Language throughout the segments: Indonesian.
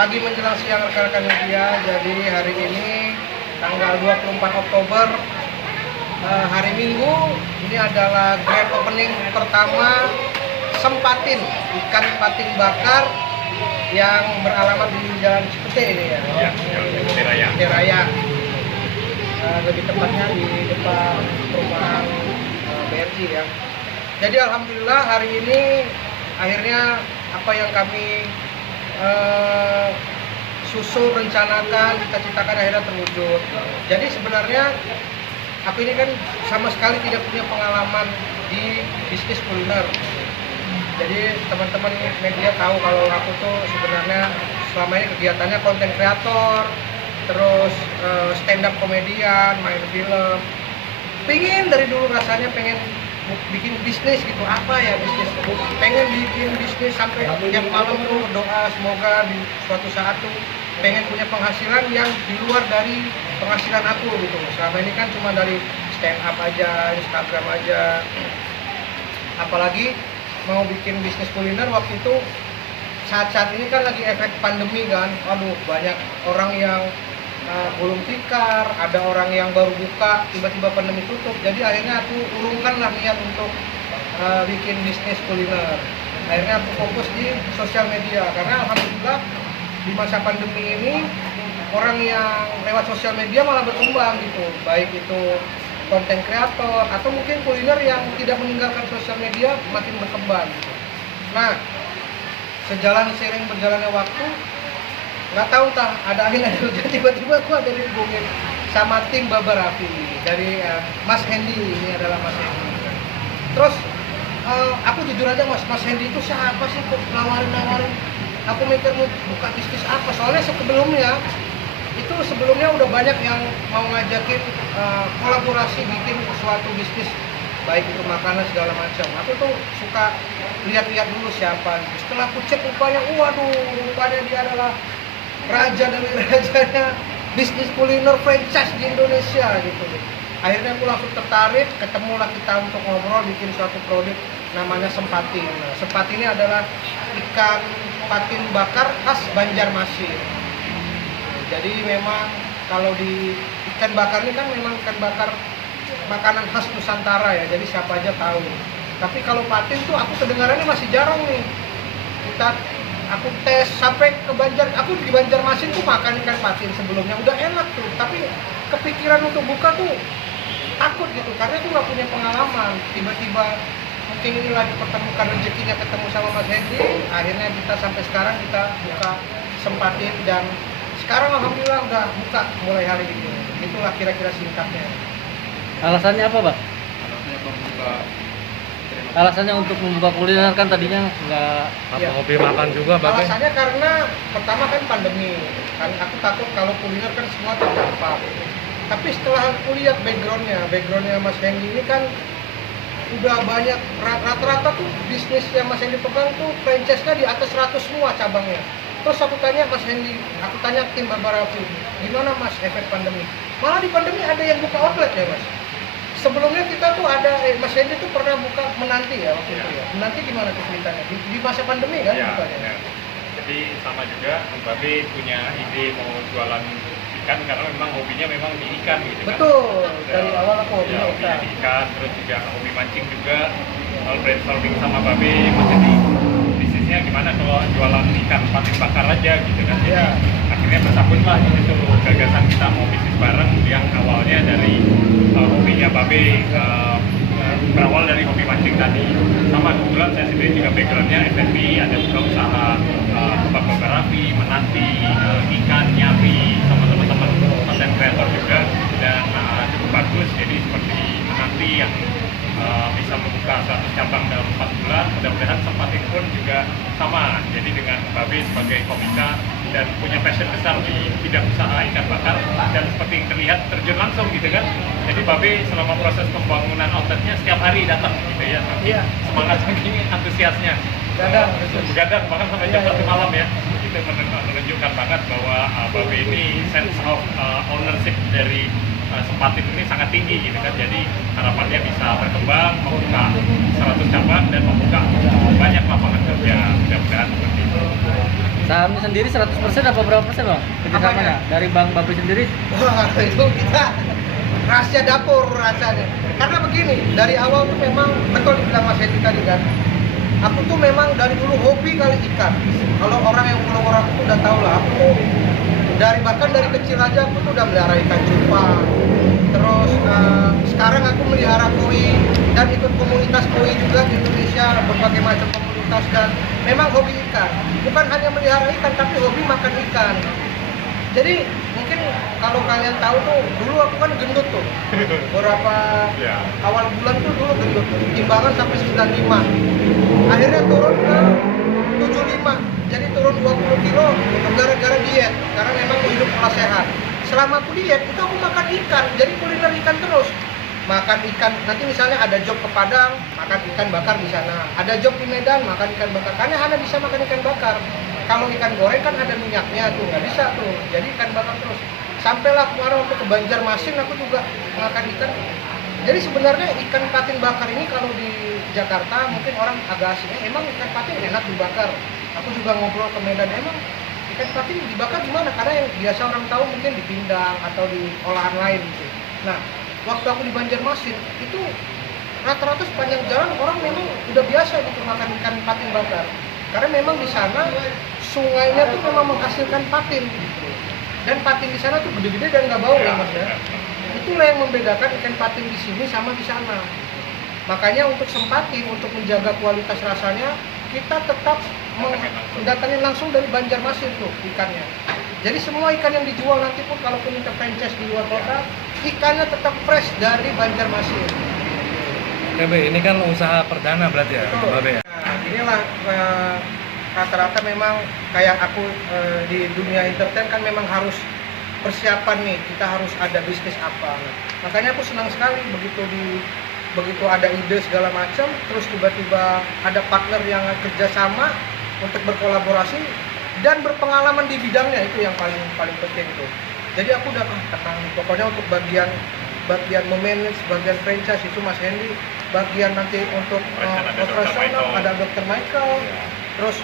pagi menjelang siang rekan-rekan media. Jadi hari ini tanggal 24 Oktober, hari Minggu, ini adalah grand opening pertama Sempatin, ikan patin bakar yang beralamat di Jalan Cipete ini ya. Ya, Cipete Raya. Cipete Raya. Lebih tepatnya di depan perumahan BRJ ya. Jadi alhamdulillah hari ini akhirnya apa yang kami susun, rencanakan, cita-citakan akhirnya terwujud. Jadi sebenarnya aku ini kan sama sekali tidak punya pengalaman di bisnis kuliner. Jadi teman-teman media tahu kalau aku tuh sebenarnya selama ini kegiatannya konten kreator, terus stand up komedian, main film. Pengen dari dulu rasanya pengen bikin bisnis gitu, apa ya bisnis, pengen bikin bisnis sampai tiap malam tuh berdoa semoga di suatu saat tuh pengen punya penghasilan yang di luar dari penghasilan aku gitu. Selama ini kan cuma dari stand up aja, Instagram aja, apalagi mau bikin bisnis kuliner waktu itu saat-saat ini kan lagi efek pandemi kan, aduh banyak orang yang gulung tikar, ada orang yang baru buka, tiba-tiba pandemi tutup. Jadi akhirnya aku urungkanlah niat untuk bikin bisnis kuliner. Akhirnya aku fokus di sosial media karena alhamdulillah di masa pandemi ini orang yang lewat sosial media malah berkembang gitu, baik itu konten kreator atau mungkin kuliner yang tidak meninggalkan sosial media makin berkembang gitu. Nah, sejalan seiring berjalannya waktu, nggak tahu entah ada angin ada hujan, tiba-tiba aku ada dihubungin sama tim Baba Raffi dari Mas Hendy. Ini adalah Mas Hendy. Terus aku jujur aja Mas Hendy itu siapa sih kok nawarin? Aku mikir mau buka bisnis apa, soalnya sebelumnya udah banyak yang mau ngajakin kolaborasi bikin suatu bisnis, baik itu makanan segala macam. Aku tuh suka lihat-lihat dulu siapa. Setelah aku cek rupanya dia adalah raja dari rajanya bisnis kuliner franchise di Indonesia gitu. Akhirnya aku langsung tertarik, ketemulah kita untuk ngobrol bikin suatu produk namanya Sempatin. Nah, Sempatin ini adalah ikan patin bakar khas Banjarmasin. Jadi memang kalau di ikan bakar ini kan memang ikan bakar makanan khas Nusantara ya, jadi siapa aja tahu. Tapi kalau patin tuh aku kedengarannya masih jarang nih. Aku tes sampai ke aku di Banjarmasin tuh makan ikan patin sebelumnya udah enak tuh, tapi kepikiran untuk buka tuh takut gitu karena itu nggak punya pengalaman. Tiba-tiba mungkin ini lagi pertemukan rezekinya ketemu sama Mas Hendy, akhirnya kita sampai sekarang kita buka Sempatin dan sekarang alhamdulillah udah buka mulai hari ini. Itulah kira-kira singkatnya. Alasannya apa, Pak? Alasannya untuk membuka kuliner kan tadinya nggak hobi makan juga, Babe. Alasannya karena pertama kan pandemi. Kan aku takut kalau kuliner kan semua terdampak. Tapi setelah aku lihat backgroundnya Mas Hendy ini kan udah banyak, rata-rata tuh bisnis yang Mas Hendy pegang tuh franchise-nya di atas 100 semua cabangnya. Terus aku tanya Mas Hendy, aku tanya tim Baba Raffi, gimana Mas efek pandemi? Malah di pandemi ada yang buka outlet ya Mas. Sebelumnya kita tuh ada, Mas Hendy tuh pernah buka Menanti ya waktu itu ya. Menanti gimana tuh ceritanya? Di masa pandemi kan bukanya? Ya. Jadi sama juga, Babe punya ide mau jualan ikan karena memang hobinya memang di ikan gitu kan. Betul, dari awal aku hobinya di ikan, terus juga hobi mancing juga. Kalau brainstorming sama Babe, Mas Hendy bisnisnya gimana kalau jualan ikan patin bakar aja gitu kan. Jadi akhirnya bersambutlah gitu gagasan kita mau bisnis bareng yang awalnya dari hobinya Babe, berawal dari hobi mancing tadi. Sama kebetulan saya sendiri juga backgroundnya F&B, ada juga usaha Baba Raffi, Menanti, ikan, nyapi, sama teman-teman konten kreator juga, dan cukup bagus. Jadi seperti Menanti yang bisa membuka 100 cabang dalam 4 bulan, mudah-mudahan Sempatin pun juga sama. Jadi dengan Babe sebagai komika dan punya passion besar di bidang usaha ikan bakar, dan seperti yang terlihat terjun langsung gitu kan. Jadi Babe selama proses pembangunan outletnya setiap hari datang gitu ya, semangat saking antusiasnya, begadang bahkan sampai jam 1 malam ya. Itu menunjukkan banget bahwa Babe ini sense of ownership dari Sempatin ini sangat tinggi gitu kan. Jadi harapannya bisa berkembang, membuka 100 cabang dan membuka banyak lapangan kerja, mudah-mudahan seperti itu. Sahamnya sendiri 100% apa berapa persen bang? Kerjasamanya dari Bang Babe sendiri? Wah, itu kita rahasia dapur rasanya. Karena begini, dari awal tuh memang betul dibilang Mas Hedi tadi kan. Aku tuh memang dari dulu hobi kali ikan. Kalau orang yang follower aku tuh udah tahu lah. Aku tuh bahkan dari kecil aja aku tuh udah melihara ikan cupang. Terus sekarang aku melihara koi dan ikut komunitas koi juga di Indonesia, berbagai macam komunitas, dan memang hobi ikan. Bukan hanya melihara ikan, tapi hobi makan ikan. Jadi mungkin kalau kalian tahu tuh, dulu aku kan gendut tuh. Beberapa awal bulan tuh dulu gendut. Timbangan sampai 95. Akhirnya turun ke 75. Jadi turun 20 kilo itu gara-gara diet. Karena memang hidup pola sehat. Selama aku diet, itu aku makan ikan. Jadi kuliner ikan terus. Makan ikan, nanti misalnya ada job ke Padang, makan ikan bakar di sana. Ada job di Medan, makan ikan bakar. Karena hanya bisa makan ikan bakar. Kalau ikan goreng kan ada minyaknya tuh, nggak bisa tuh. Jadi ikan bakar terus. Sampailah kemarin waktu ke Banjarmasin, aku juga makan ikan. Jadi sebenarnya ikan patin bakar ini kalau di Jakarta mungkin orang agak asing. Emang ikan patin enak dibakar. Aku juga ngobrol ke Medan, emang ikan patin dibakar gimana? Karena yang biasa orang tahu mungkin dipindang atau di olahan lain gitu. Nah, waktu aku di Banjarmasin itu rata-rata sepanjang jalan orang memang udah biasa gitu makan ikan patin bakar. Karena memang di sana sungainya tuh memang menghasilkan patin gitu. Dan patin di sana tuh gede-gede dan nggak bau ya Mas ya. Itulah yang membedakan ikan patin di sini sama di sana. Makanya untuk sempatin, untuk menjaga kualitas rasanya, kita tetap mendatangin langsung dari Banjarmasin tuh ikannya. Jadi semua ikan yang dijual nanti pun kalaupun kita franchise di luar kota, ikannya tetap fresh dari Banjarmasin. Oke Be, ini kan usaha perdana berarti ya, Betul. Babe ya? Nah, inilah rata-rata memang kayak aku di dunia entertain kan memang harus persiapan nih, kita harus ada bisnis apa. Makanya aku senang sekali begitu ada ide segala macam, terus tiba-tiba ada partner yang kerjasama untuk berkolaborasi dan berpengalaman di bidangnya, itu yang paling penting tuh. Jadi aku udah tenang, pokoknya untuk bagian memanage, bagian franchise itu Mas Hendy, bagian nanti untuk operasional ada Dr. Michael, terus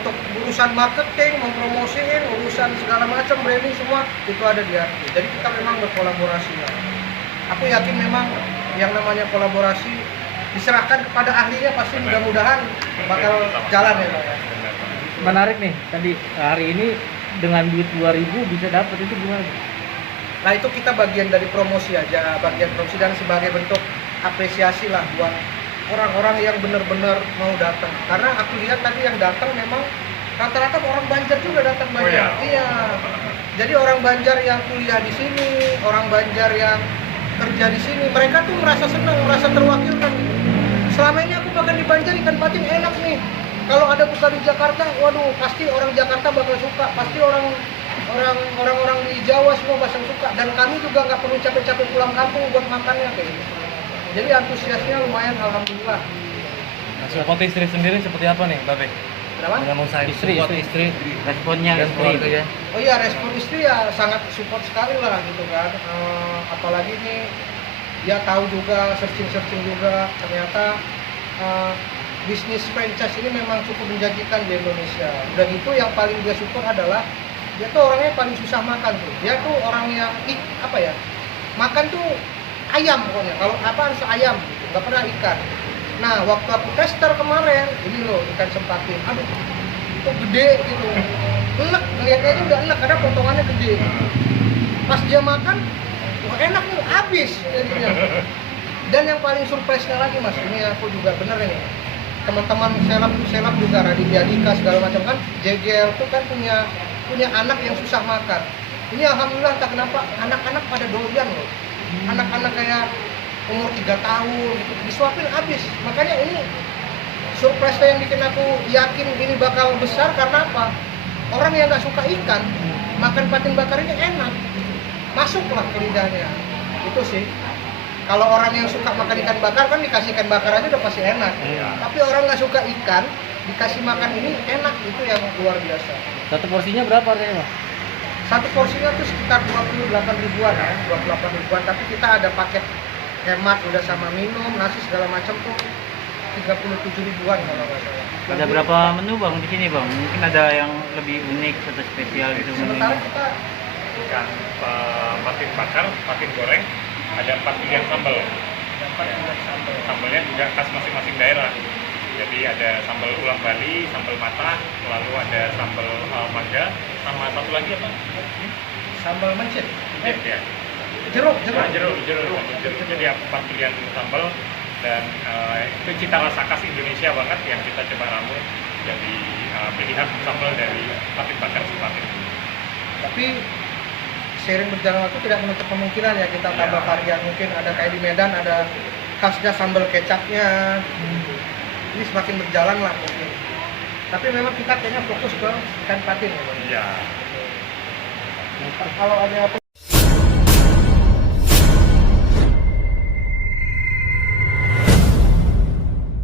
untuk urusan marketing, mempromosiin, urusan segala macam branding semua itu ada di aku. Jadi kita memang berkolaborasi lah. Aku yakin memang yang namanya kolaborasi diserahkan kepada ahlinya pasti mudah-mudahan bakal jalan ya Pak ya. Menarik nih, tadi hari ini dengan duit 2.000 bisa dapat, itu gimana? Nah itu kita bagian dari promosi aja, bagian promosi dan sebagai bentuk apresiasi lah buat orang-orang yang benar-benar mau datang. Karena aku lihat tadi yang datang memang rata-rata orang Banjar juga datang banyak. Iya. Jadi orang Banjar yang kuliah di sini, orang Banjar yang kerja di sini, mereka tuh merasa senang, merasa terwakilkan. Selama ini aku makan di Banjar ikan patin enak nih. Kalau ada buka di Jakarta, waduh pasti orang Jakarta bakal suka, pasti orang-orang di Jawa semua bakal suka, dan kami juga nggak perlu capek-capek pulang kampung buat makannya kayak gitu. Jadi antusiasnya lumayan, alhamdulillah. Nah, support istri sendiri seperti apa nih, Babe? Kenapa? Dengan usaha Istri. support istri. Responnya Dan istri keluarga. itu ya. Oh iya, respon istri ya sangat support sekali lah gitu kan. Apalagi nih dia tahu juga, searching juga, ternyata bisnis franchise ini memang cukup menjanjikan di Indonesia. Dan itu yang paling dia support adalah dia tuh orangnya paling susah makan tuh. Dia tuh orang yang makan tuh ayam pokoknya. Kalau apa harus ayam gitu, nggak pernah ikan. Nah waktu aku tester kemarin, ini loh ikan sempatin. Aduh, itu gede gitu. Enak, ngeliatnya aja udah enak karena potongannya gede. Pas dia makan, wah enak nih, habis jadinya. Dan yang paling surprise-nya lagi Mas, ini aku juga bener ini. Teman-teman seleb juga Raditya Dika segala macam kan, Jegel tuh kan punya anak yang susah makan. Ini alhamdulillah tak kenapa anak-anak pada doyan loh. Anak-anak kayak umur 3 tahun gitu, disuapin habis. Makanya ini surprise yang bikin aku yakin ini bakal besar karena apa? Orang yang nggak suka ikan, makan patin bakar ini enak, masuklah ke lidahnya. Itu sih. Kalau orang yang suka makan ikan bakar kan dikasih ikan bakar aja udah pasti enak. Tapi orang nggak suka ikan, dikasih makan ini enak, itu yang luar biasa. Satu porsinya berapa harganya, Mas? Satu porsinya tuh sekitar 28 ribuan ya, 28 ribuan. Tapi kita ada paket hemat udah sama minum, nasi segala macam tuh 37 ribuan kalau nggak salah. Ada berapa menu bang di sini bang? Mungkin ada yang lebih unik atau spesial gitu Sementara menunya. kita Ikan patin bakar, patin goreng, ada 4 pilihan sambal. dapat dengan sambal. Sambalnya juga khas masing-masing daerah. Jadi ada sambal ulam Bali, sambal matah, lalu ada sambal mangga, sama satu lagi apa? Sambal mencit. Ya. Jeruk. Jeruk. Jadi 4 pilihan sambal dan itu cita rasa khas Indonesia banget yang kita coba ramu. Jadi pilihan sambal dari patin bakar Sepatin. Tapi seiring berjalan waktu tidak menutup kemungkinan ya kita tambah varian, mungkin ada kayak di Medan ada khasnya sambal kecapnya. Ini semakin berjalan lah mungkin. Tapi memang kita kayaknya fokus ke ikan patin ya, Bang. Iya. Kalau ada